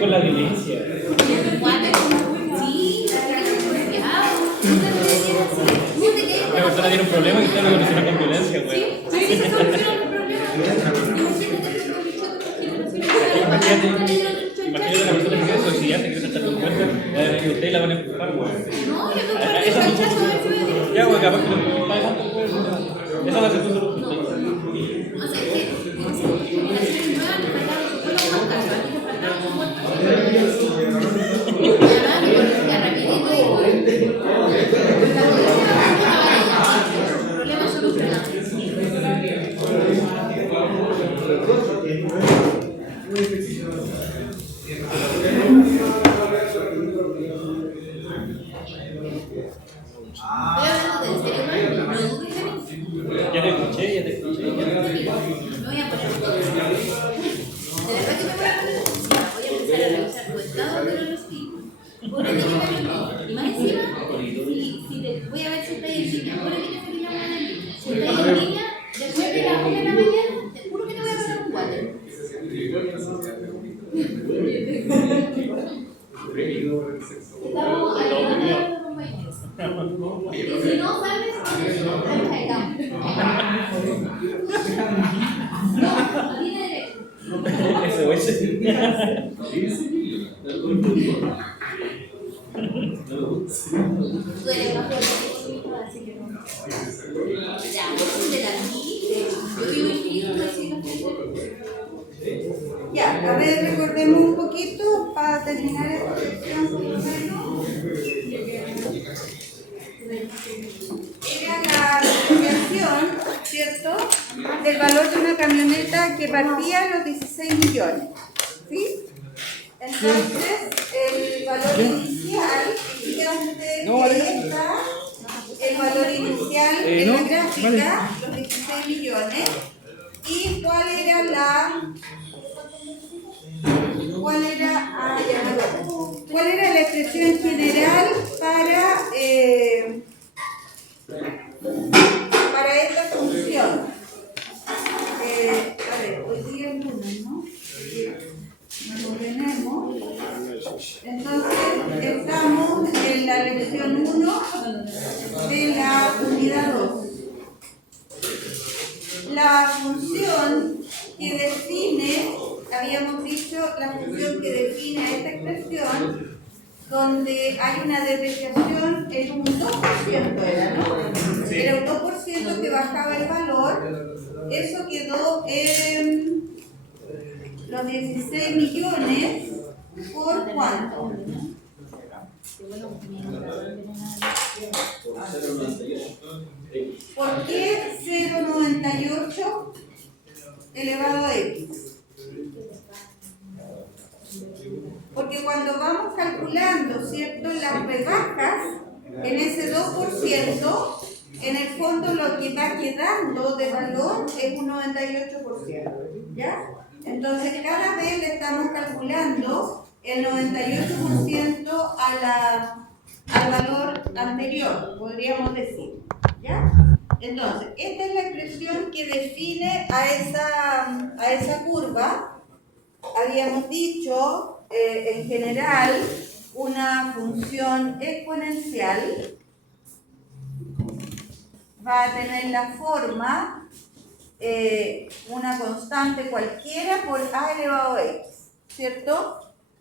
Con la violencia. Una persona tiene un problema y usted lo soluciona con violencia, güey. Imagínate una persona que quiere suicidarse, quiere saltar tu cuenta, y usted la van a empujar, güey. No, yo no. Ya, güey, capaz que lo va a dejar, esa va a ser tu solución. Ya te escuché. Y más encima, voy a ver si está ahí en línea. Ahora que te la mano en línea. Si está ahí en línea, después de las 1 de la mañana, te juro que te voy a pagar un 4. Estamos ayudando compañeros. Y si no sales, estamos acá. No, línea derecha. Eso es. Tú eres más fuerte, así que no. Ya, entonces de aquí, yo vivo en Quito, Ya, a ver, recordemos un poquito para terminar esta sección por lo menos. Era la depreciación, ¿cierto?, del valor de una camioneta que partía a los 16 millones. ¿Sí? Entonces, el valor inicial, fíjense ustedes que está el valor inicial en la gráfica, los 16 millones. ¿Y cuál era la expresión general para esta función? A ver, hoy día es lunes, ¿no? Nos ordenemos. Entonces, estamos en la lección 1 de la unidad 2. La función que define, habíamos dicho, la función que define esta expresión, donde hay una depreciación en un 2%, era, ¿no? Sí. Era un 2% que bajaba el valor, eso quedó en los 16 millones, ¿por cuánto? ¿Por qué 0,98 elevado a x? Porque cuando vamos calculando, ¿cierto?, las rebajas en ese 2%, en el fondo lo que va quedando de valor es un 98%, ¿ya? Entonces cada vez le estamos calculando el 98% al valor anterior, podríamos decir, ¿ya? Entonces, esta es la expresión que define a esa curva. Habíamos dicho, en general, una función exponencial va a tener la forma una constante cualquiera por a elevado a x, ¿cierto?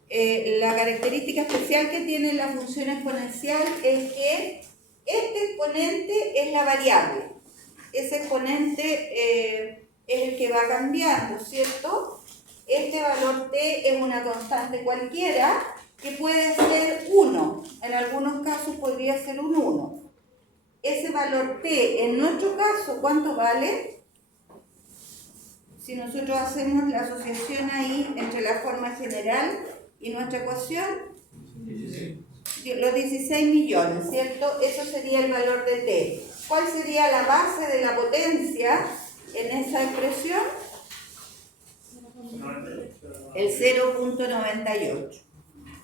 La característica especial que tiene la función exponencial es que este exponente es la variable. Ese exponente es el que va cambiando, ¿cierto? Este valor t es una constante cualquiera que puede ser 1. En algunos casos podría ser un 1. Ese valor t, en nuestro caso, ¿cuánto vale? Si nosotros hacemos la asociación ahí entre la forma general y nuestra ecuación, los 16 millones, ¿cierto? Eso sería el valor de t. ¿Cuál sería la base de la potencia en esa expresión? El 0.98.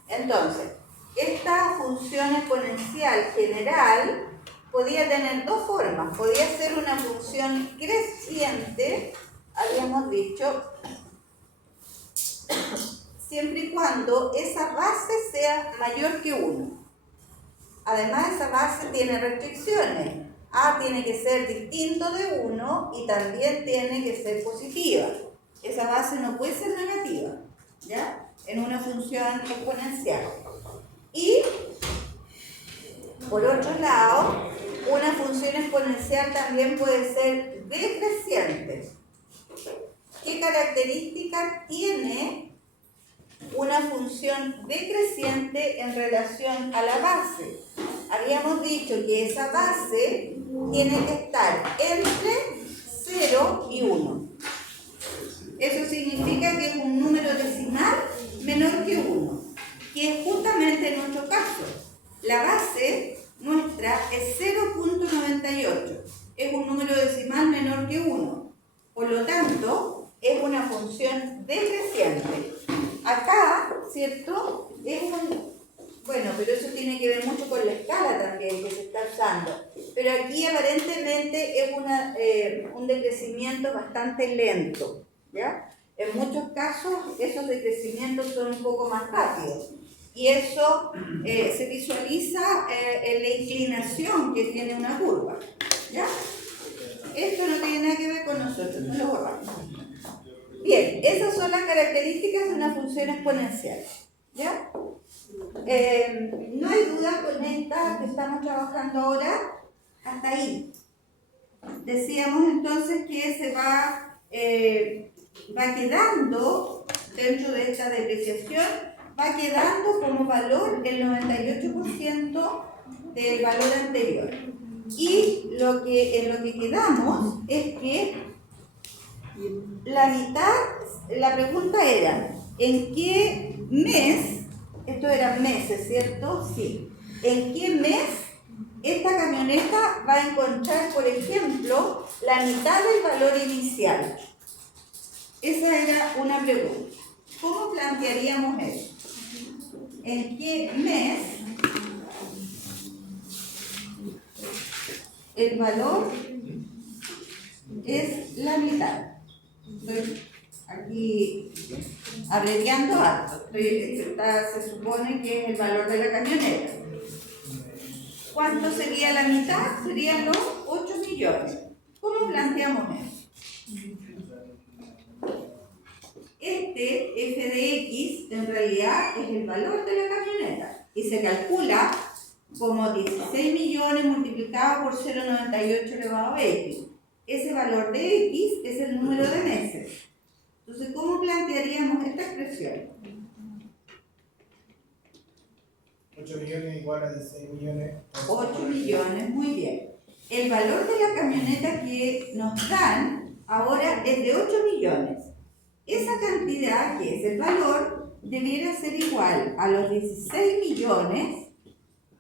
Entonces, esta función exponencial general podía tener dos formas. Podía ser una función creciente, habíamos dicho, siempre y cuando esa base sea mayor que 1. Además, esa base tiene restricciones. A tiene que ser distinto de 1 y también tiene que ser positiva. Esa base no puede ser negativa, ¿ya? En una función exponencial. Y, por otro lado, una función exponencial también puede ser decreciente. ¿Qué características tiene una función decreciente en relación a la base? Habíamos dicho que esa base tiene que estar entre 0 y 1. Eso significa que es un número decimal menor que 1, que es justamente nuestro caso. La base nuestra es 0.98, es un número decimal menor que 1. Por lo tanto, es una función decreciente. Acá, ¿cierto? Es un... Bueno, pero eso tiene que ver mucho con la escala también que se está usando. Pero aquí aparentemente es un decrecimiento bastante lento, ¿ya? En muchos casos esos decrecimientos son un poco más rápidos. Y eso se visualiza en la inclinación que tiene una curva, ¿ya? Esto no tiene nada que ver con nosotros, no lo borramos. Bien, esas son las características de una función exponencial, ¿ya? No hay duda con esta que estamos trabajando ahora, hasta ahí. Decíamos entonces que se va quedando, dentro de esta depreciación, va quedando como valor el 98% del valor anterior. Y en lo que quedamos es que la mitad, la pregunta era, ¿en qué mes? Esto eran meses, ¿cierto? Sí. ¿En qué mes esta camioneta va a encontrar, por ejemplo, la mitad del valor inicial? Esa era una pregunta. ¿Cómo plantearíamos eso? ¿En qué mes el valor es la mitad? Estoy aquí abreviando alto. Se supone que es el valor de la camioneta. ¿Cuánto sería la mitad? Serían los 8 millones. ¿Cómo planteamos eso? Este f de x en realidad es el valor de la camioneta y se calcula como 16 millones multiplicado por 0,98 elevado a x. Ese valor de x es el número de meses. Entonces, ¿cómo plantearíamos esta expresión? 8 millones igual a 16 millones. 8 millones, muy bien. El valor de la camioneta que nos dan ahora es de 8 millones. Esa cantidad, que es el valor, debiera ser igual a los 16 millones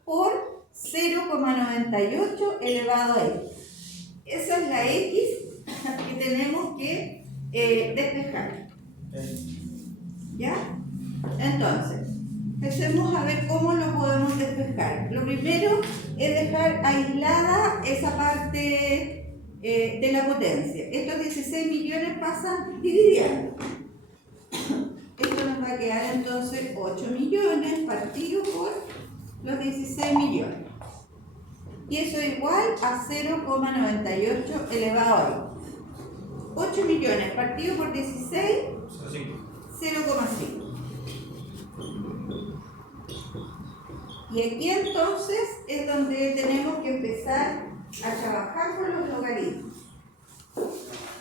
por 0,98 elevado a x. Esa es la x que tenemos que despejar. ¿Ya? Entonces, empecemos a ver cómo lo podemos despejar. Lo primero es dejar aislada esa parte de la potencia. Estos 16 millones pasan dividiendo. Esto nos va a quedar entonces 8 millones partido por los 16 millones. y eso es igual a 0,98 elevado a 8 millones partido por 16, 0,5. Y aquí entonces es donde tenemos que empezar a trabajar con los logaritmos,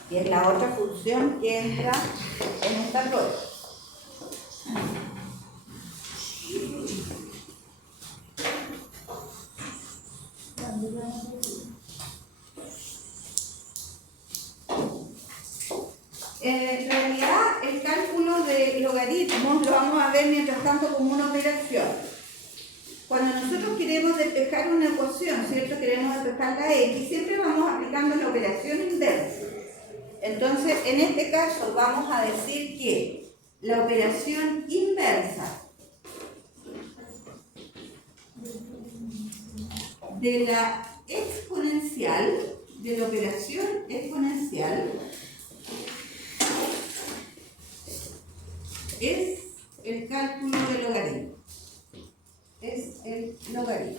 que es la otra función que entra en esta prueba. En realidad, el cálculo de logaritmos lo vamos a ver mientras tanto como una operación. Cuando nosotros queremos despejar una ecuación, ¿cierto? Queremos despejar la x, siempre vamos aplicando la operación inversa. Entonces, en este caso vamos a decir que la operación inversa de la exponencial, de la operación exponencial, es el cálculo de logaritmo. Es el logaritmo.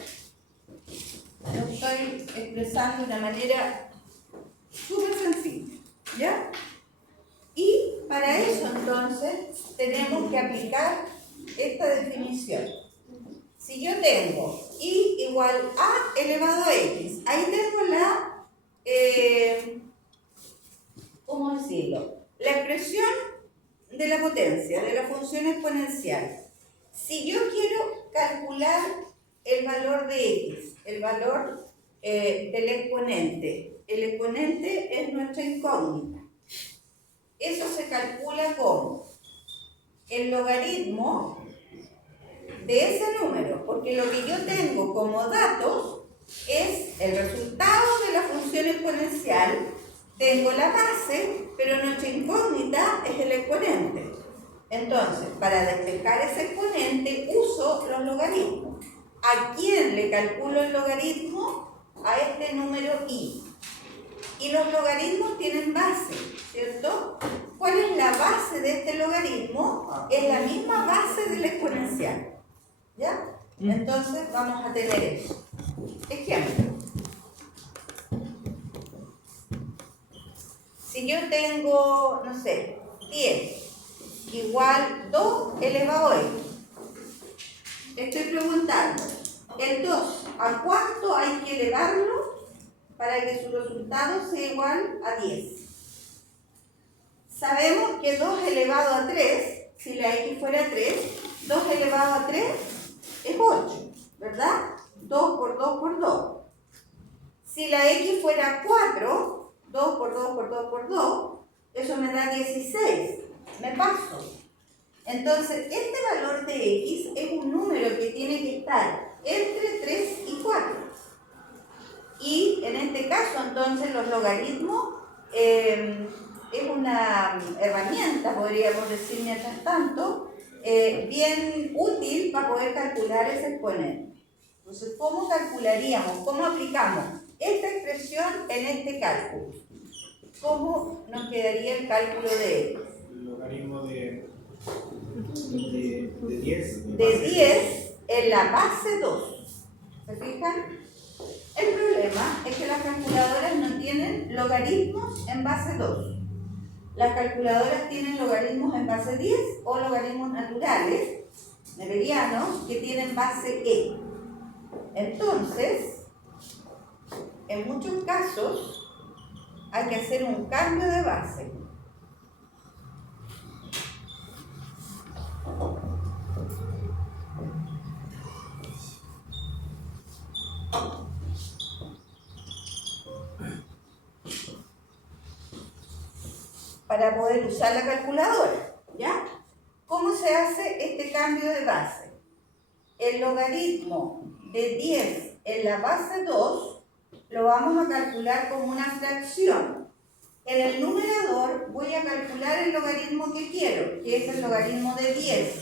Lo estoy expresando de una manera súper sencilla, ¿ya? Y para eso entonces tenemos que aplicar esta definición. Si yo tengo y igual a elevado a x, ahí tengo la, ¿cómo decirlo? La expresión de la potencia, de la función exponencial. Si yo quiero calcular el valor de x, el valor del exponente, el exponente es nuestra incógnita. Eso se calcula como el logaritmo de ese número, porque lo que yo tengo como datos es el resultado de la función exponencial. Tengo la base, pero nuestra incógnita es el exponente. Entonces, para despejar ese exponente, uso los logaritmos. ¿A quién le calculo el logaritmo? A este número i. Y los logaritmos tienen base, ¿cierto? ¿Cuál es la base de este logaritmo? Es la misma base del exponencial. ¿Ya? Entonces, vamos a tener eso. Ejemplo. Si yo tengo, no sé, 10 igual 2 elevado a x. Estoy preguntando, el 2, ¿a cuánto hay que elevarlo para que su resultado sea igual a 10? Sabemos que 2 elevado a 3, si la x fuera 3, 2 elevado a 3 es 8, ¿verdad? 2 por 2 por 2. Si la x fuera 4, 2 por 2 por 2 por 2, eso me da 16. Me paso. Entonces, este valor de x es un número que tiene que estar entre 3 y 4. Y en este caso, entonces, los logaritmos es una herramienta, podríamos decir, mientras tanto, bien útil para poder calcular ese exponente. Entonces, ¿cómo calcularíamos? ¿Cómo aplicamos esta expresión en este cálculo? ¿Cómo nos quedaría el cálculo de x? El logaritmo de 10. De 10 en la base 2. ¿Se fijan? El problema es que las calculadoras no tienen logaritmos en base 2. Las calculadoras tienen logaritmos en base 10 o logaritmos naturales, neperianos, que tienen base e. Entonces, en muchos casos, hay que hacer un cambio de base. Para poder usar la calculadora, ¿ya? ¿Cómo se hace este cambio de base? El logaritmo de 10 en la base 2 lo vamos a calcular como una fracción. En el numerador voy a calcular el logaritmo que quiero, que es el logaritmo de 10.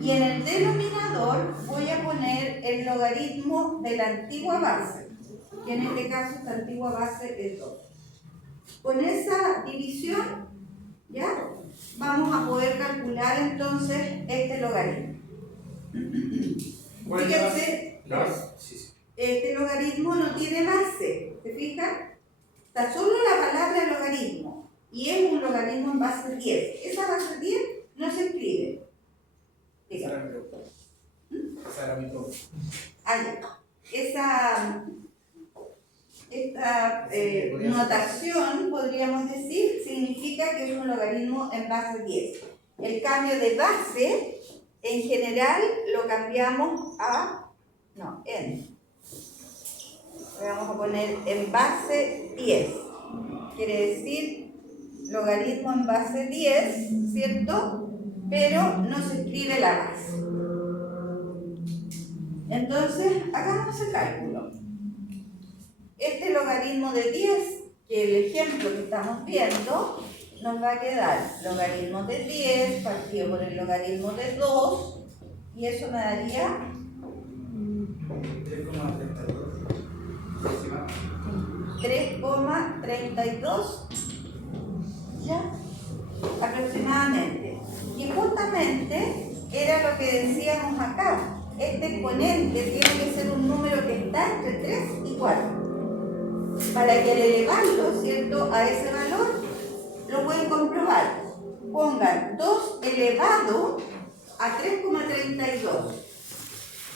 Y en el denominador voy a poner el logaritmo de la antigua base, que en este caso esta antigua base es 2. Con esa división, ¿ya? Vamos a poder calcular entonces este logaritmo. Fíjense, este logaritmo no tiene base, ¿se fijan? Está solo la palabra logaritmo y es un logaritmo en base 10. Esa base 10 no se escribe. Dígame. Esa era mi pregunta. Esta notación, podríamos decir, significa que es un logaritmo en base 10. El cambio de base, en general, lo cambiamos a, no, en. Le vamos a poner en base 10. Quiere decir logaritmo en base 10, ¿cierto? Pero no se escribe la base. Entonces, hagamos el cálculo. Este logaritmo de 10, que el ejemplo que estamos viendo, nos va a quedar logaritmo de 10 partido por el logaritmo de 2, y eso me daría 3,32, ya, aproximadamente. Y justamente era lo que decíamos acá. Este exponente tiene que ser un número que está entre 3 y 4. Para que al elevarlo, ¿cierto?, a ese valor, lo pueden comprobar. Pongan 2 elevado a 3,32.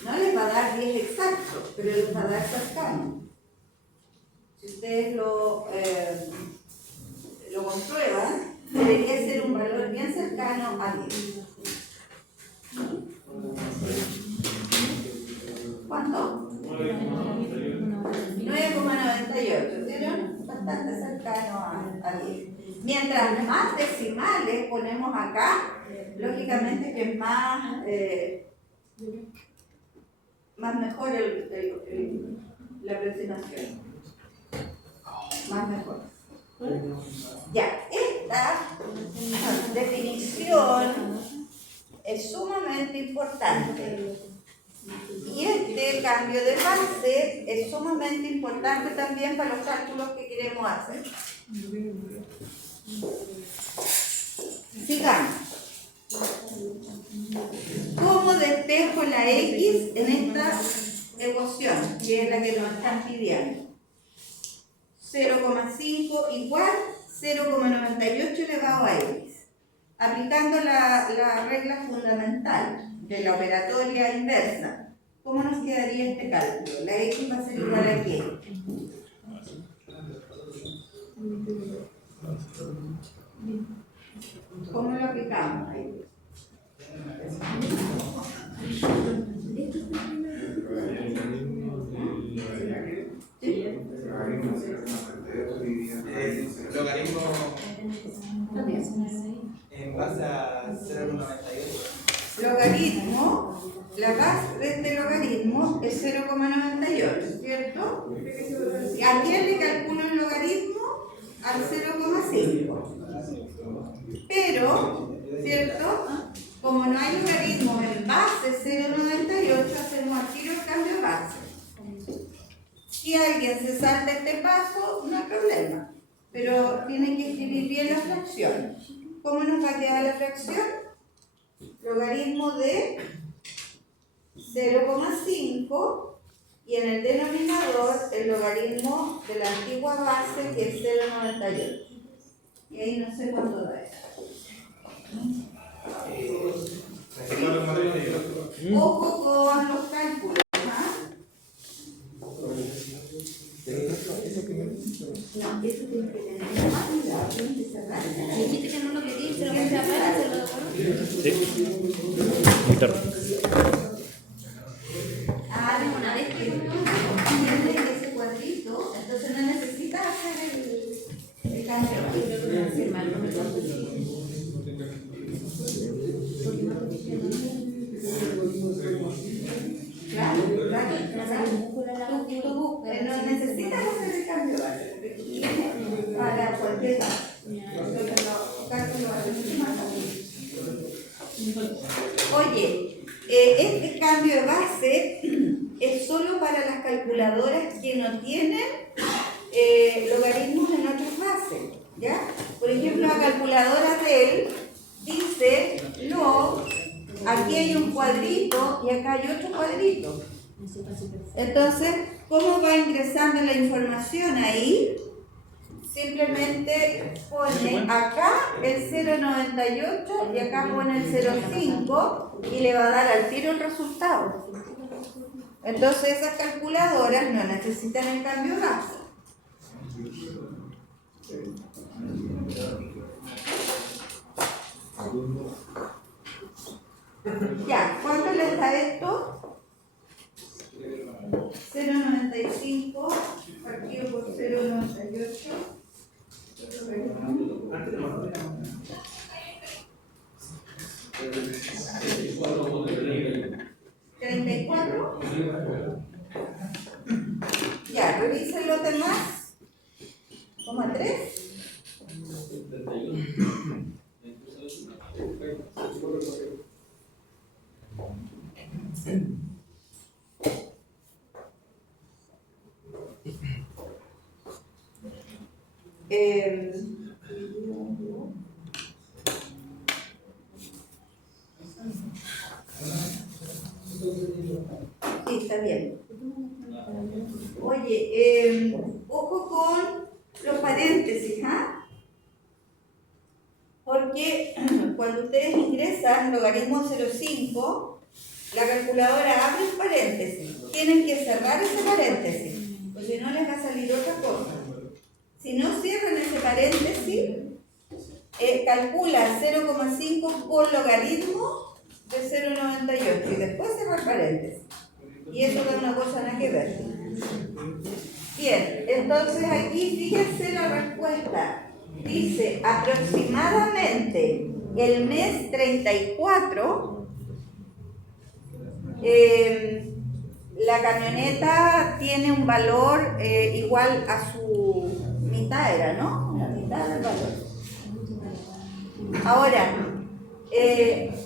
No les va a dar 10 exacto, pero les va a dar cercano. Si ustedes lo comprueban, debería ser un valor bien cercano a 10. ¿Cuánto? 9,98. ¿Vieron? Bastante cercano a 10. Mientras más decimales ponemos acá, lógicamente que es más mejor la aproximación. Más mejor. Ya, esta definición es sumamente importante. Y este cambio de base es sumamente importante también para los cálculos que queremos hacer. Sigamos. ¿Cómo despejo la X en esta ecuación, que es la que nos están pidiendo? 0,5 igual 0,98 elevado a X. Aplicando la regla fundamental de la operatoria inversa, ¿cómo nos quedaría este cálculo? La X va a ser igual a ¿qué? ¿Cómo lo aplicamos ahí? El logaritmo en base a 0,98. Logaritmo, la base de este logaritmo es 0,98, ¿cierto? ¿A quién le calculo el logaritmo? Al 0,5. Pero, ¿cierto? Como no hay logaritmos en base 0,98, hacemos aquí el cambio de base. Si alguien se salta este paso, no hay problema, pero tienen que escribir bien la fracción. ¿Cómo nos va a quedar la fracción? Logaritmo de 0,5 y en el denominador el logaritmo de la antigua base, que es 0,98. Y ahí no sé cuánto da eso. Ojo con los cálculos. No, eso tiene que tener más cuidado, tiene que cerrar. Dijiste que no lo querías, pero que cerrar, se lo devuelvo. Sí. Interno. Una vez que tiene ese cuadrito, entonces no necesitas hacer el cambio. Claro. Tú no necesitas hacer el cambio para cualquier caso. Entonces los cálculos van a ser más fáciles. Oye, este cambio de base es solo para las calculadoras que no tienen logaritmos en otras bases, ¿ya? Por ejemplo, la calculadora de él dice log, aquí hay un cuadrito y acá hay otro cuadrito. Entonces, ¿cómo va ingresando la información ahí? Simplemente pone acá el 0,98 y acá pone el 0,5 y le va a dar al tiro el resultado. Entonces esas calculadoras no necesitan el cambio base. Ya, ¿cuánto les da esto? 0,95 partido por 0,98. 34. Ya, revisen los demás. ¿Cómo a 3? Sí, está bien. Oye, ojo con los paréntesis, ¿ah? Porque cuando ustedes ingresan logaritmo 0,5, la calculadora abre un paréntesis. Tienen que cerrar ese paréntesis, porque si no les va a salir otra cosa. Si no cierran ese paréntesis, calcula 0,5 por logaritmo de 0,98 y después cierra el paréntesis. Y eso da una cosa nada que ver. Bien, entonces aquí fíjense la respuesta. Dice aproximadamente el mes 34, la camioneta tiene un valor igual a su mitad, era, ¿no? La mitad del valor. Ahora,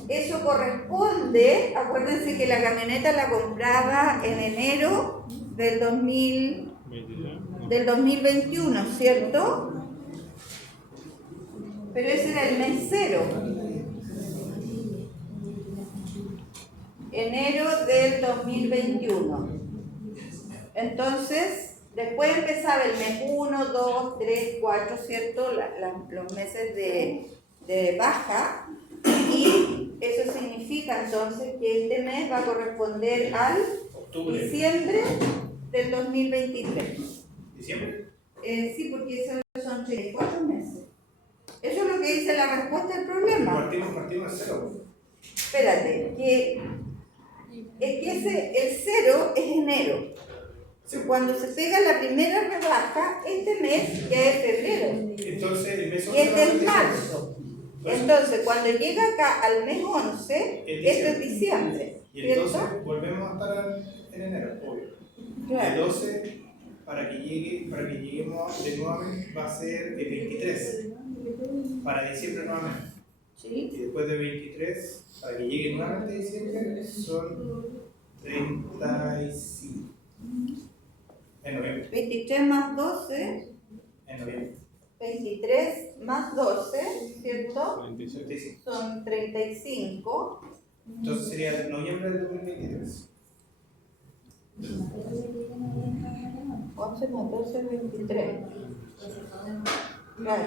eso corresponde, acuérdense que la camioneta la compraba en enero del 2021, ¿cierto? Pero ese era el mes 0. Enero del 2021. Entonces, después empezaba el mes 1, 2, 3, 4, ¿cierto? Los meses de baja. Y eso significa entonces que este mes va a corresponder al diciembre del 2023. ¿Diciembre? Sí, porque esos son 34 meses. Eso es lo que dice la respuesta al problema. Partimos de 0. Espérate, que el 0 es enero. Cuando se pega la primera rebaja, este mes ya es febrero. Entonces, el mes 11 Y este es marzo. Entonces, cuando llega acá al mes 11, esto es diciembre. Y el 12 volvemos a estar en enero, obvio. Claro. El 12, para que lleguemos de nuevamente, va a ser el 23. Para diciembre nuevamente. ¿Sí? Y después de 23, para que llegue nuevamente diciembre, son 35. En noviembre. 23 más 12, En noviembre. 23 más 12, ¿cierto? 35. Son 35. Entonces sería noviembre del 2023. 11 más 12, 23. Claro.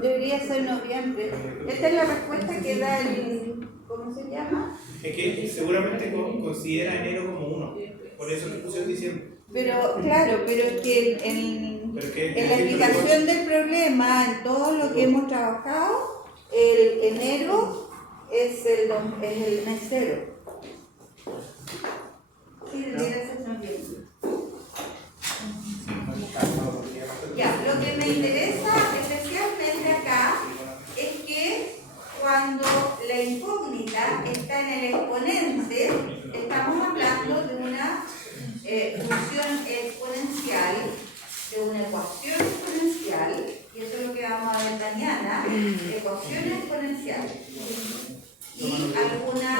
Debería ser noviembre. Esta es la respuesta que da el... ¿Cómo se llama? Es que seguramente considera enero como 1. Por eso le puse en diciembre. Pero, claro, pero es que en la explicación del problema, en todo lo que hemos trabajado, el enero es el mes 0. Sí, debería ser noviembre. Ya, lo que me interesa especialmente acá es que cuando la incógnita está en el exponente, estamos hablando de una función exponencial, de una ecuación exponencial, y eso es lo que vamos a ver mañana, ecuaciones exponenciales. Y algunas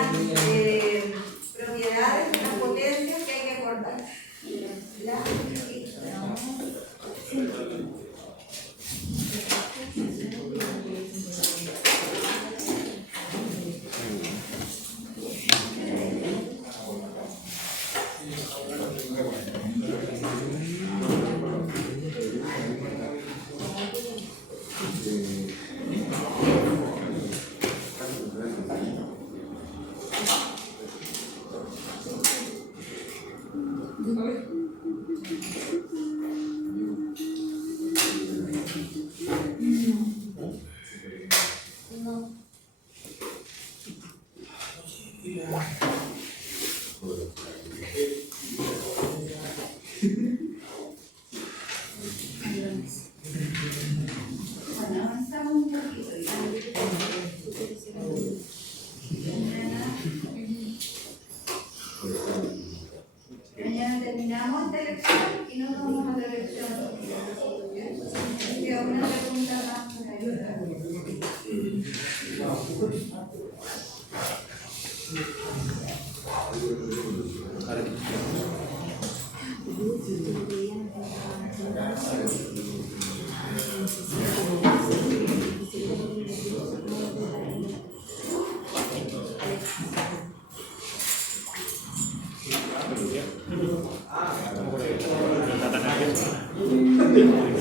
propiedades de las potencias que hay que acordar. una pregunta más por ahí. Está tan nervioso.